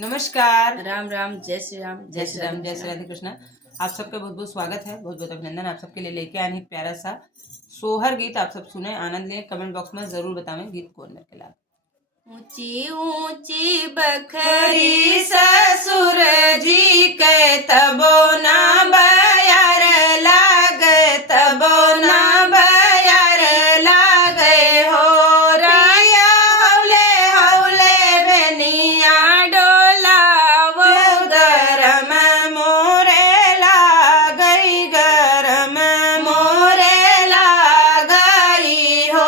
नमस्कार। राम राम, जय श्री राम, जय श्री राम, जय श्री राधे कृष्णा। आप सबका बहुत बहुत स्वागत है, बहुत बहुत अभिनंदन। आप सबके लिए लेके आए एक प्यारा सा सोहर गीत। आप सब सुने, आनंद लें। कमेंट बॉक्स में जरूर बतावें गीत कौन के लाभ। ऊंची ऊंची बखरी ससुर जी के तबो ना बयार लागे, तबो ना बयार लागे हो राया। हौले हौले बेनिया डोला वो गरम मोरे लागई, गरम मोरे लागई हो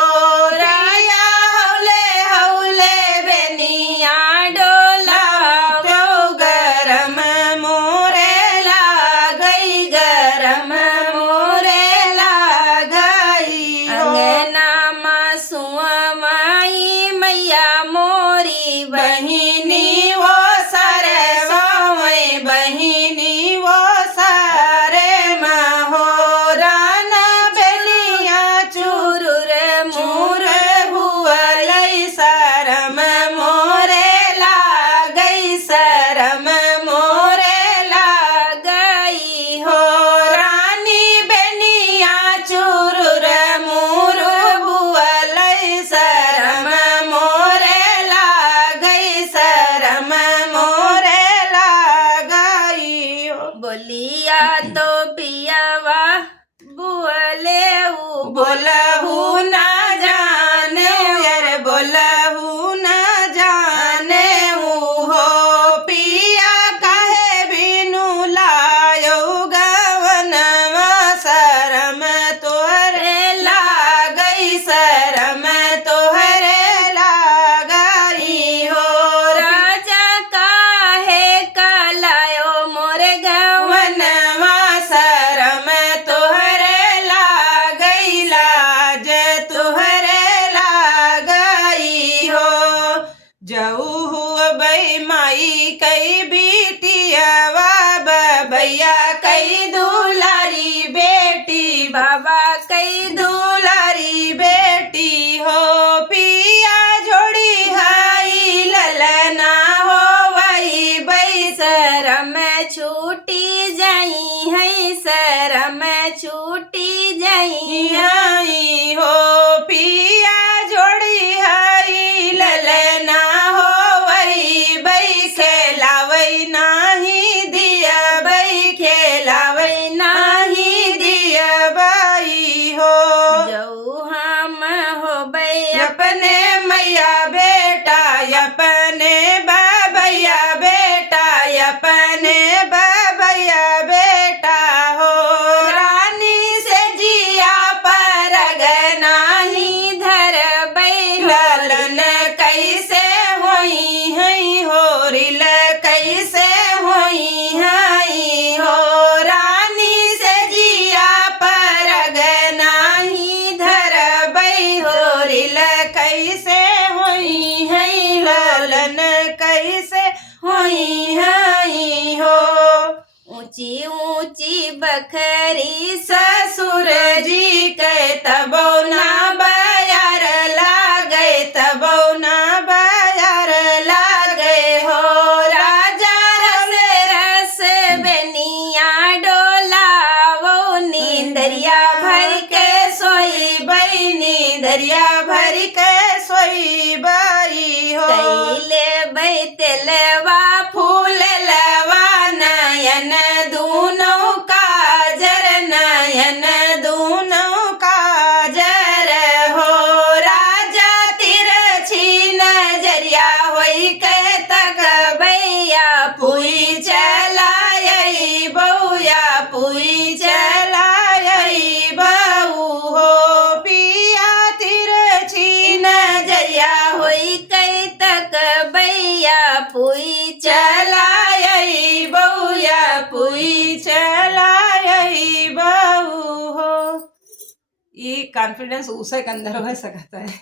राया। हौले हौले बेनिया डोला वो गरम मोरे लागई, गरम मोरे लागई हो। अंगना मासुआ माई मैया मोरी बहिनी वो सारे सोई, बहिनी वो सारे महोरान बेलिया चुरुर मुर भुअलई, शरम मोरे लागई, शरम मोरे लागई हो रानी। बेनिया चुरुर मुर भुअलई, शरम मोरे लागई, शरम मोरे लागई हो। बोलिया तो पियावा बुअले बोलहू ना जाने, यार बोलहू ना जाने हो। पिया काहे बिनु लायो गवनवा, शरम तोहरे लागई, शरम तोहरे लागई हो। राजा काहे कलायो मोर गवनवा, शरम तोहरे लागई, लाज तोहरे लागई हो। जऊ हुआ बई माई कई बिटियावा, बबैया कई दुलारी बेटी, बाबा कई दुलारी बेटी हो। पिया जोड़ी हाई ललना हो वही बई, शरम छूटी जाई है, शरम छूटी जाई है हो। पिया जोड़ी हाई ललना हो वही बई, खेलावई नाही दिया बई, खेलावई नाही दिया बई हो। जऊ हम हो बई अपने मैया बेटा, अपने बाबैया बेटा, अपने बाबैया बेटा हो। रानी से जिया पर नाही धर बई, ललन कैसे होई है हो, रिल कैसे होई है हो। रानी से जिया पर नाही धर बई हो, रिल कैसे होई है, ललन कैसे होई है हो। ऊंची ऊंची बखरी ससुर जी के तबो ना बयार लागे, तबो ना बयार लागे हो। राजा रस रस बेनिया डोला वो, नींदरिया भर के सोई बई, नींदरिया भर के सोई बई हो। कैले बई तेलवा फूल लवा, नयन दूनो काजर, नयन दूनो काजर हो। राजा तिरछी नजरिया होई के तक भैया, पुई चलायई बउया, पुई चलायई बऊ हो। पिया तिरछी नजरिया होई के तक भैया, पुई चलायई बउया, पुई चलायई बऊ हो। ये कॉन्फिडेंस उसे के अंदर हो सकता है।